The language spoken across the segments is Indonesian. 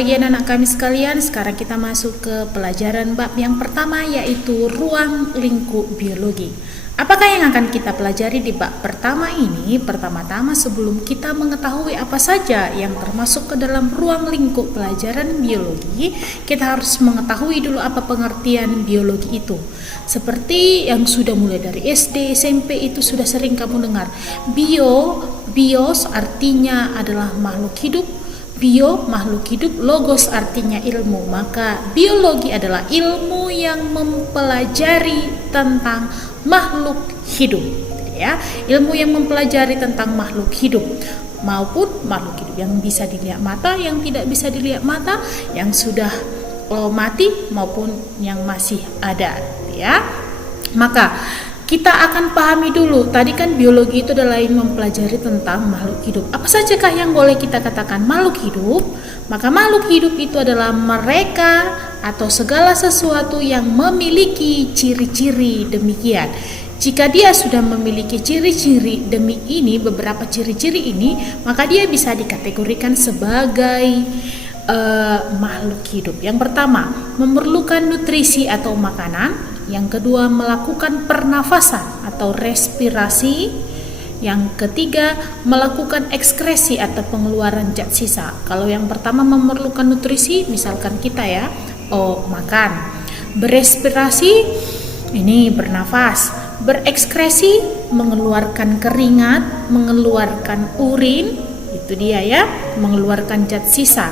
pagi anak-anak kami sekalian. Sekarang kita masuk ke pelajaran bab yang pertama, yaitu ruang lingkup biologi. Apakah yang akan kita pelajari di bab pertama ini? Pertama-tama sebelum kita mengetahui apa saja yang termasuk ke dalam ruang lingkup pelajaran biologi, kita harus mengetahui dulu apa pengertian biologi itu. Seperti yang sudah mulai dari SD, SMP itu sudah sering kamu dengar. Bios artinya adalah makhluk hidup. Bio, makhluk hidup, logos artinya ilmu. Maka biologi adalah ilmu yang mempelajari tentang makhluk hidup, ya. Ilmu yang mempelajari tentang makhluk hidup maupun makhluk hidup yang bisa dilihat mata, yang tidak bisa dilihat mata, yang sudah mati maupun yang masih ada, ya. Maka kita akan pahami dulu, tadi kan biologi itu adalah yang mempelajari tentang makhluk hidup. Apa sajakah yang boleh kita katakan makhluk hidup? Maka makhluk hidup itu adalah mereka atau segala sesuatu yang memiliki ciri-ciri demikian. Jika dia sudah memiliki ciri-ciri beberapa ciri-ciri ini, maka dia bisa dikategorikan sebagai makhluk hidup. Yang pertama, memerlukan nutrisi atau makanan. Yang kedua, melakukan pernafasan atau respirasi. Yang ketiga, melakukan ekskresi atau pengeluaran zat sisa. Kalau yang pertama memerlukan nutrisi, misalkan kita makan. Berespirasi, ini bernafas. Berekskresi, mengeluarkan keringat, mengeluarkan urin, itu dia ya, mengeluarkan zat sisa.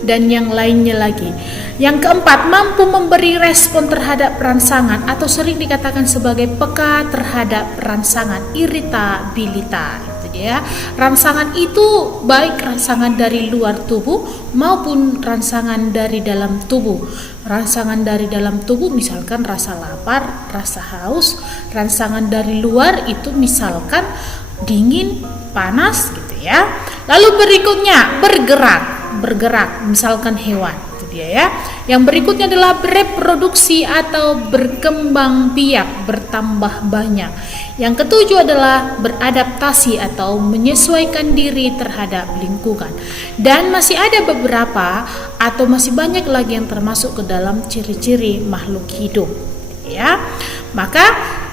Dan yang lainnya lagi. Yang keempat, mampu memberi respon terhadap rangsangan atau sering dikatakan sebagai peka terhadap rangsangan, iritabilitas. Itu dia. Rangsangan itu baik rangsangan dari luar tubuh maupun rangsangan dari dalam tubuh. Rangsangan dari dalam tubuh misalkan rasa lapar, rasa haus. Rangsangan dari luar itu misalkan dingin, panas gitu ya. Lalu berikutnya bergerak misalkan hewan, itu dia ya. Yang berikutnya adalah bereproduksi atau berkembang biak, bertambah banyak. Yang ketujuh adalah beradaptasi atau menyesuaikan diri terhadap lingkungan. Dan masih ada beberapa atau masih banyak lagi yang termasuk ke dalam ciri-ciri makhluk hidup, ya. Maka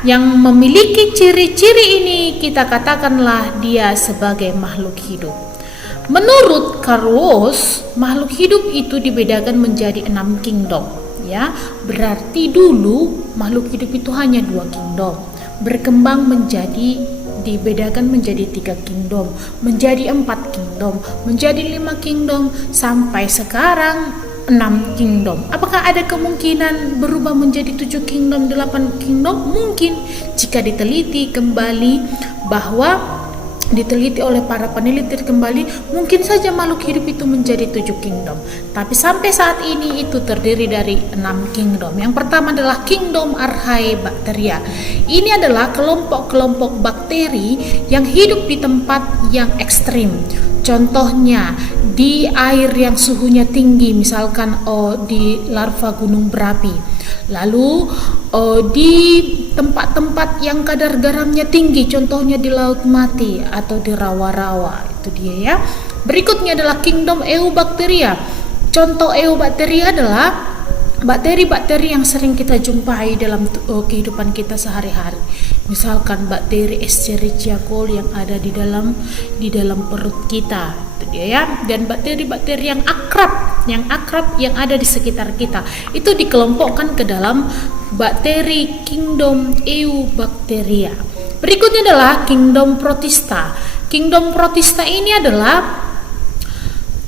yang memiliki ciri-ciri ini kita katakanlah dia sebagai makhluk hidup. Menurut Carl Woese, makhluk hidup itu dibedakan menjadi 6 kingdom, ya. Berarti dulu makhluk hidup itu hanya 2 kingdom. Berkembang dibedakan menjadi 3 kingdom, menjadi 4 kingdom, menjadi 5 kingdom, sampai sekarang 6 kingdom. Apakah ada kemungkinan berubah menjadi 7 kingdom, 8 kingdom? Mungkin jika diteliti oleh para peneliti kembali, mungkin saja makhluk hidup itu menjadi 7 kingdom. Tapi sampai saat ini itu terdiri dari 6 kingdom. Yang pertama adalah kingdom Archaebacteria. Ini adalah kelompok-kelompok bakteri yang hidup di tempat yang ekstrim. Contohnya di air yang suhunya tinggi, misalkan di larva gunung berapi. Lalu di tempat-tempat yang kadar garamnya tinggi, contohnya di laut mati atau di rawa-rawa, itu dia ya. Berikutnya adalah kingdom Eubacteria. Contoh Eubacteria adalah bakteri-bakteri yang sering kita jumpai dalam kehidupan kita sehari-hari. Misalkan bakteri Escherichia coli yang ada di dalam perut kita, itu dia ya. Dan bakteri-bakteri yang akrab yang ada di sekitar kita itu dikelompokkan ke dalam bakteri kingdom Eubacteria. Berikutnya adalah kingdom Protista. Kingdom Protista ini adalah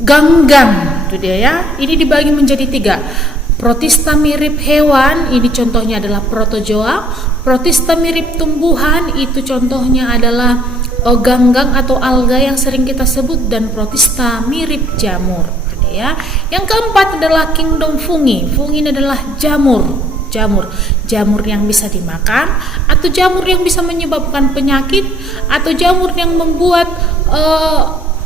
ganggang, itu dia ya. Ini dibagi menjadi 3. Protista mirip hewan, ini contohnya adalah protozoa. Protista mirip tumbuhan, itu contohnya adalah ganggang atau alga yang sering kita sebut. Dan protista mirip jamur, ya. Yang keempat adalah kingdom fungi. Fungi ini adalah jamur yang bisa dimakan, atau jamur yang bisa menyebabkan penyakit, atau jamur yang membuat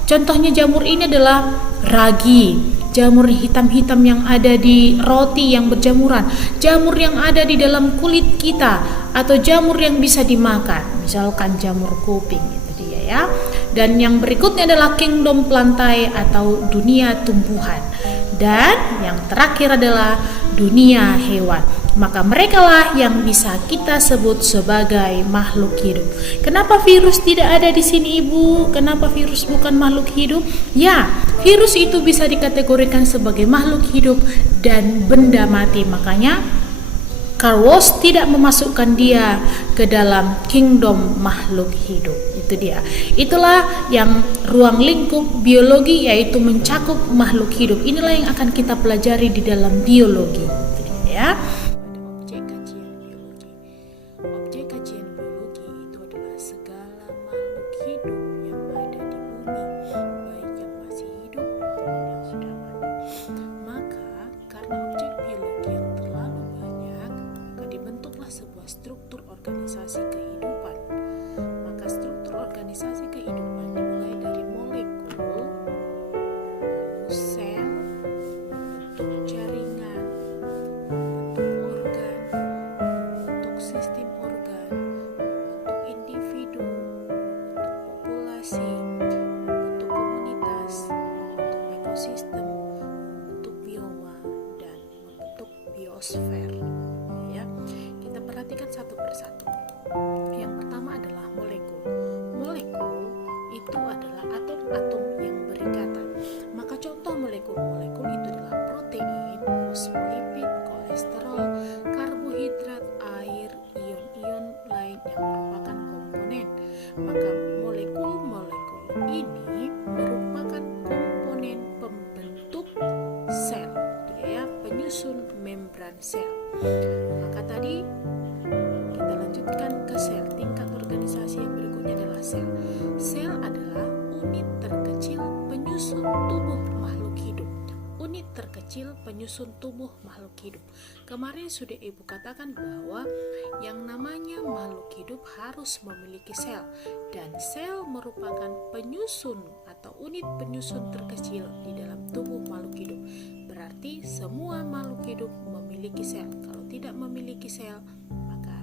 contohnya jamur ini adalah ragi, jamur hitam-hitam yang ada di roti yang berjamuran, jamur yang ada di dalam kulit kita, atau jamur yang bisa dimakan, misalkan jamur kuping, itu dia ya. Dan yang berikutnya adalah kingdom plantae atau dunia tumbuhan. Dan yang terakhir adalah dunia hewan. Maka merekalah yang bisa kita sebut sebagai makhluk hidup. Kenapa virus tidak ada di sini, Ibu? Kenapa virus bukan makhluk hidup? Ya, virus itu bisa dikategorikan sebagai makhluk hidup dan benda mati. Makanya Carl Woese tidak memasukkan dia ke dalam kingdom makhluk hidup. Itu dia. Itulah yang ruang lingkup biologi, yaitu mencakup makhluk hidup. Inilah yang akan kita pelajari di dalam biologi. Ya. Objek kajian biologi. Objek kajian biologi itu adalah segala makhluk hidup yang ada di bumi, baik yang masih hidup maupun yang sudah mati. Maka karena objek biologi yang terlalu banyak, maka dibentuklah sebuah struktur organisasi kehidupan. Maka struktur organisasi kehidupan dimulai dari molekul, lalu sel, bentuk jaringan, bentuk organ, bentuk sistem organ, bentuk individu, bentuk populasi, bentuk komunitas, bentuk ekosistem, bentuk bioma, dan membentuk biosfer. Ya, kita perhatikan satu persatu. Yang pertama adalah molekul. Molekul itu adalah atom-atom yang berikatan. Maka contoh molekul-molekul itu adalah protein, fosfolipid, kolesterol, karbohidrat, air, ion-ion lain yang merupakan komponen. Maka molekul-molekul ini merupakan komponen pembentuk sel, ya, penyusun membran sel. Maka tadi kita lanjutkan ke sel. Tingkat organisasi yang berikutnya adalah sel. Sel adalah unit terkecil penyusun tubuh makhluk hidup. Unit terkecil penyusun tubuh makhluk hidup. Kemarin sudah Ibu katakan bahwa yang namanya makhluk hidup harus memiliki sel, dan sel merupakan penyusun atau unit penyusun terkecil di dalam tubuh makhluk hidup. Berarti semua makhluk hidup memiliki sel. Kalau tidak memiliki sel, maka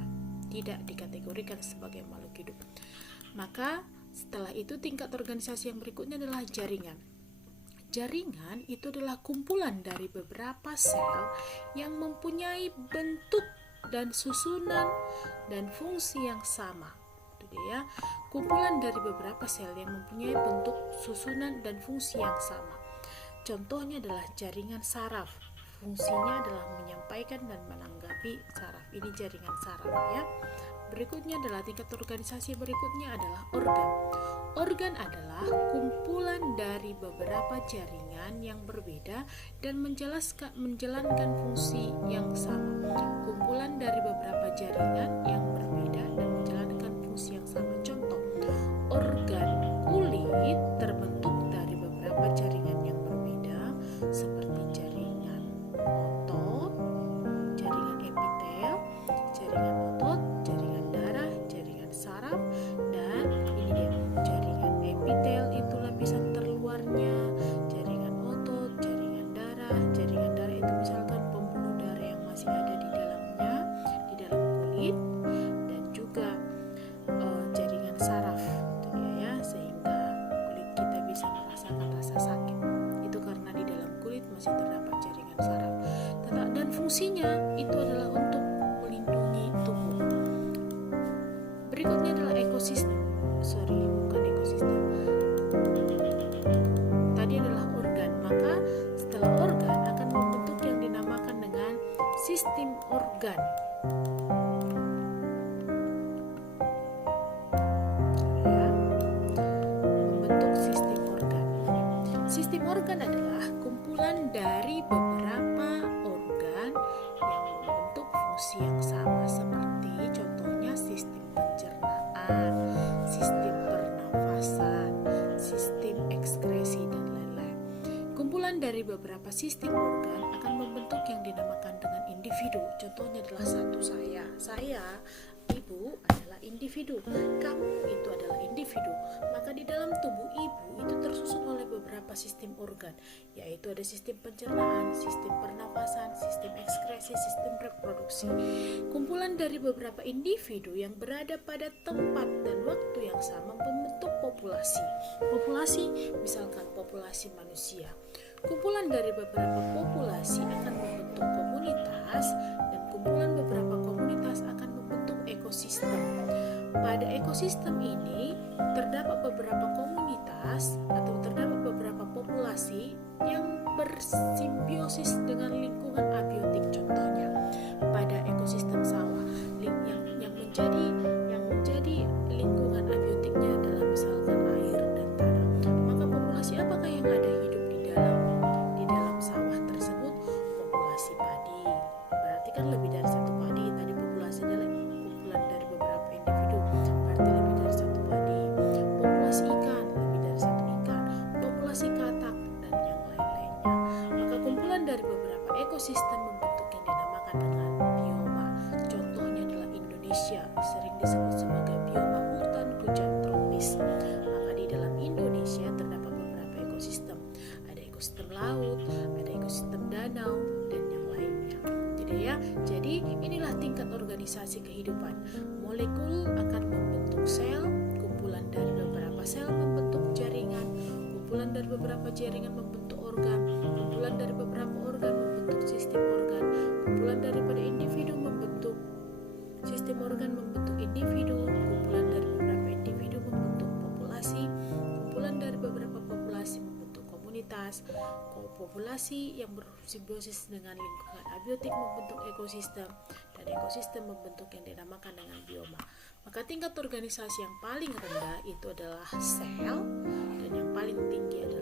tidak dikategorikan sebagai makhluk hidup. Maka setelah itu tingkat organisasi yang berikutnya adalah jaringan. Jaringan itu adalah kumpulan dari beberapa sel yang mempunyai bentuk dan susunan dan fungsi yang sama. Itu dia, kumpulan dari beberapa sel yang mempunyai bentuk, susunan, dan fungsi yang sama. Contohnya adalah jaringan saraf. Fungsinya adalah menyampaikan dan menanggapi saraf. Ini jaringan saraf, ya. Berikutnya adalah tingkat organisasi berikutnya adalah organ. Organ adalah kumpulan dari beberapa jaringan yang berbeda dan menjalankan fungsi yang sama. Kumpulan dari beberapa jaringan yang berbeda dan menjalankan fungsi yang sama. Contoh, organ kulit terbentuk dari beberapa jaringan yang berbeda seperti jaringan otot, jaringan epitel, jaringan otot, jaringan darah, jaringan saraf, dan ini dia, jaringan epitel itu lapisan terluarnya, jaringan otot, jaringan darah itu misalkan pembuluh darah yang masih ada di dalamnya, di dalam kulit, dan juga jaringan saraf, itu dia, ya, sehingga kulit kita bisa merasakan rasa sakit. Itu karena di dalam kulit masih terdapat jaringan saraf. Dan fungsinya itu adalah untuk melindungi tubuh. Berikutnya adalah ekosistem. Bukan ekosistem. Tadi adalah organ. Maka setelah organ akan membentuk yang dinamakan dengan sistem organ. Ya. Membentuk sistem organ. Sistem organ adalah kumpulan dari beberapa organ yang membentuk fungsi yang sama, seperti contohnya sistem pencernaan, sistem pernafasan, sistem ekskresi, dan lain-lain. Kumpulan dari beberapa sistem organ akan membentuk yang dinamakan dengan individu. Contohnya adalah saya, Ibu adalah individu, kamu itu adalah individu. individu. Maka di dalam tubuh ibu itu tersusun oleh beberapa sistem organ, yaitu ada sistem pencernaan, sistem pernafasan, sistem ekskresi, sistem reproduksi. Kumpulan dari beberapa individu yang berada pada tempat dan waktu yang sama membentuk populasi. Populasi misalkan populasi manusia. Kumpulan dari beberapa populasi akan membentuk komunitas, dan kumpulan beberapa komunitas akan membentuk ekosistem. Pada ekosistem ini terdapat beberapa komunitas atau terdapat beberapa populasi yang bersimbiosis dengan lingkungan abiotik. Contohnya pada ekosistem sawah yang menjadi lingkungan abiotiknya adalah misalkan air dan tanah. Maka populasi apakah yang ada hidup di dalam sawah tersebut? Populasi padi. Berarti kan lebih dari satu padi. Tadi populasinya kumpulan dari beberapa individu, berarti lebih dari satu padi. Populasi ikan, lebih dari satu ikan. Populasi katak dan yang lain-lainnya. Maka kumpulan dari beberapa ekosistem membentuk yang dinamakan dengan bioma. Contohnya adalah Indonesia, sering disebut sebagai bioma hutan hujan tropis. Maka di dalam Indonesia terdapat beberapa ekosistem. Ada ekosistem laut, ada ekosistem danau, dan yang lainnya. Jadi inilah tingkat organisasi kehidupan. Molekul akan membentuk sel, kumpulan dari beberapa sel membentuk jaringan, kumpulan dari beberapa jaringan membentuk organ, kumpulan dari beberapa organ membentuk sistem organ, kumpulan daripada individu membentuk sistem organ membentuk individu, kumpulan dari beberapa individu membentuk populasi, kumpulan dari beberapa populasi membentuk komunitas, populasi yang bersimbiosis dengan lingkungan abiotik membentuk ekosistem, dan ekosistem membentuk yang dinamakan dengan bioma. Maka tingkat organisasi yang paling rendah itu adalah sel, dan yang paling tinggi adalah